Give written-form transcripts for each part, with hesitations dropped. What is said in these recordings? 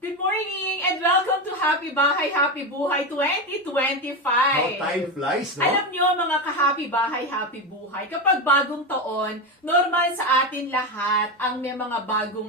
Good morning and welcome to Happy Bahay, Happy Buhay 2025. How time flies, no? Alam nyo mga ka-Happy Bahay, Happy Buhay, kapag bagong taon, normal sa atin lahat ang may mga bagong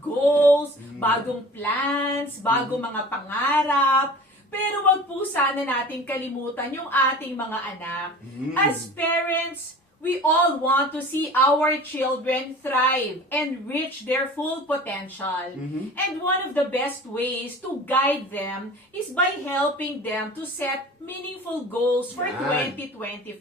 goals, bagong plans, bagong mga pangarap. Pero wag po sana natin kalimutan yung ating mga anak. As parents, we all want to see our children thrive and reach their full potential. And one of the best ways to guide them is by helping them to set meaningful goals for 2025.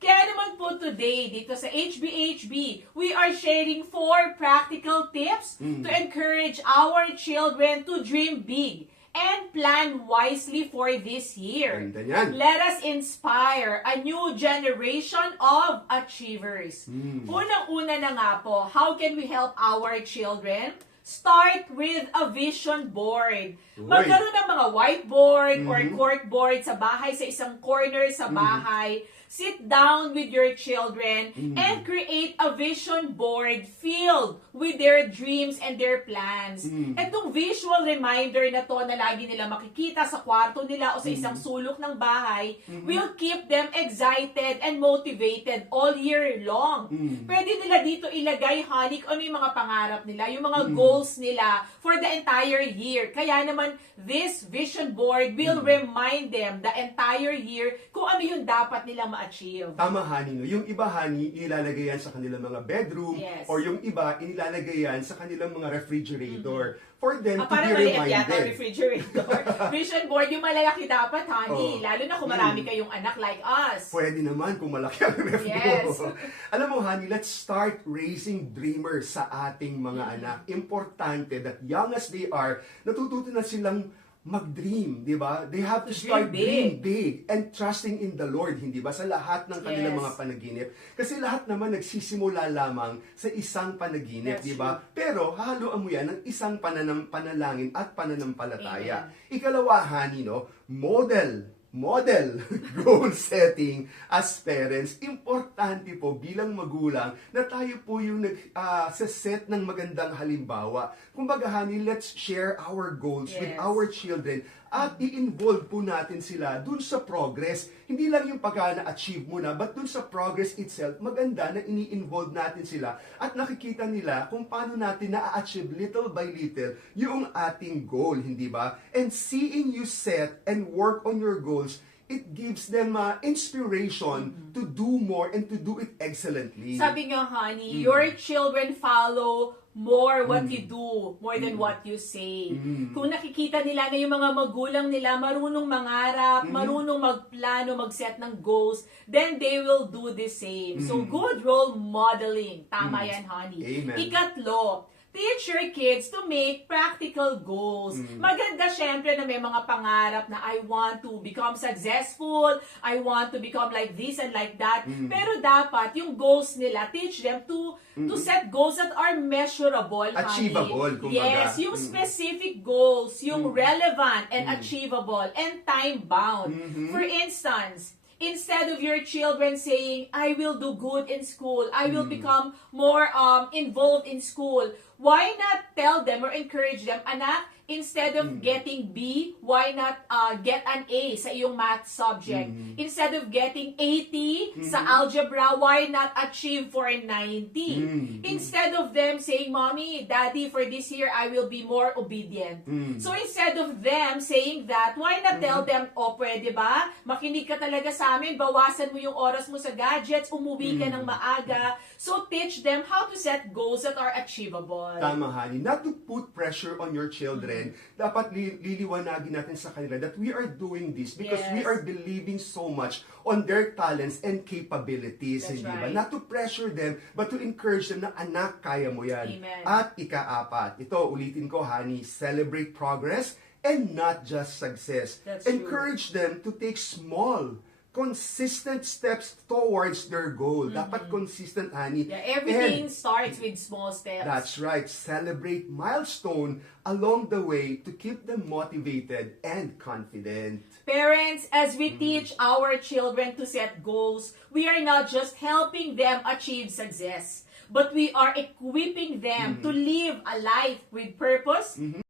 Kaya naman po today, dito sa HBHB, we are sharing 4 practical tips to encourage our children to dream big and plan wisely for this year. Ganda yan. Let us inspire a new generation of achievers. Unang-una na nga po, how can we help our children? Start with a vision board. Magkaroon ng mga whiteboard or corkboard sa bahay, sa isang corner sa bahay. Sit down with your children and create a vision board filled with their dreams and their plans. Itong visual reminder na to na lagi nila makikita sa kwarto nila o sa isang sulok ng bahay will keep them excited and motivated all year long. Pwede nila dito ilagay, honey, ano yung mga pangarap nila, yung mga goals nila for the entire year. Kaya naman, this vision board will remind them the entire year kung ano yung dapat nilang ma-achieve. Tama, honey, no? Yung iba, honey, ilalagay yan sa kanilang mga bedroom, or yung iba, inilalagay yan sa kanilang mga refrigerator for them to Parang be maliit yata ang reminded. refrigerator. Vision board, yung malalaki dapat, honey. Lalo na kung marami kayong anak like us. Pwede naman kung malaki ang ref Yes. mo. Alam mo, honey, let's start raising dreamers sa ating mga anak. Importante that young as they are, natututo na silang mag-dream, di ba? They have to start dream big and trusting in the Lord, hindi ba? Sa lahat ng kanilang mga panaginip. Kasi lahat naman nagsisimula lamang sa isang panaginip, di ba? Pero hahaluan mo yan ng isang panalangin at pananampalataya. Ikalawa, honey, no? Model goal setting as parents. Importante po bilang magulang na tayo po yung nag-set ng magandang halimbawa. Kumbaga, honey, let's share our goals with our children at i-involve po natin sila dun sa progress. Hindi lang yung pagka-na-achieve mo na, but dun sa progress itself, maganda na ini-involve natin sila at nakikita nila kung paano natin na-achieve little by little yung ating goal, hindi ba? And seeing you set and work on your goals, it gives them inspiration to do more and to do it excellently. Sabi nga, honey, your children follow more what you do, more than what you say. Kung nakikita nila na yung mga magulang nila marunong mangarap, marunong magplano, mag-set ng goals, then they will do the same. So, good role modeling. Tama yan, honey. Amen. Ikatlo, teach your kids to make practical goals. Maganda syempre na may mga pangarap na I want to become successful, I want to become like this and like that. Pero dapat yung goals nila, teach them to set goals that are measurable, Achievable, honey. kumbaga. Yes, yung specific goals, yung relevant and achievable and time-bound. For instance, instead of your children saying, I will do good in school, I will become more involved in school, why not tell them or encourage them, anak, instead of getting B, why not get an A sa iyong math subject? Instead of getting 80 sa algebra, why not achieve for 90? Instead of them saying, Mommy, Daddy, for this year, I will be more obedient. So instead of them saying that, why not tell them, oh, pwede ba? Makinig ka talaga sa amin, bawasan mo yung oras mo sa gadgets, umuwi ka ng maaga. So teach them how to set goals that are achievable. Tama, honey. Not to put pressure on your children, dapat liliwanagin natin sa kanila that we are doing this because we are believing so much on their talents and capabilities, hindi ba? Not to pressure them, but to encourage them na, anak, kaya mo yan. Amen. At ika-4, ito, ulitin ko, honey, celebrate progress and not just success. Encourage them to take small, consistent steps towards their goal. Dapat consistent, honey. Yeah, everything starts with small steps. That's right. Celebrate milestone along the way to keep them motivated and confident. Parents, as we teach our children to set goals, we are not just helping them achieve success, but we are equipping them to live a life with purpose,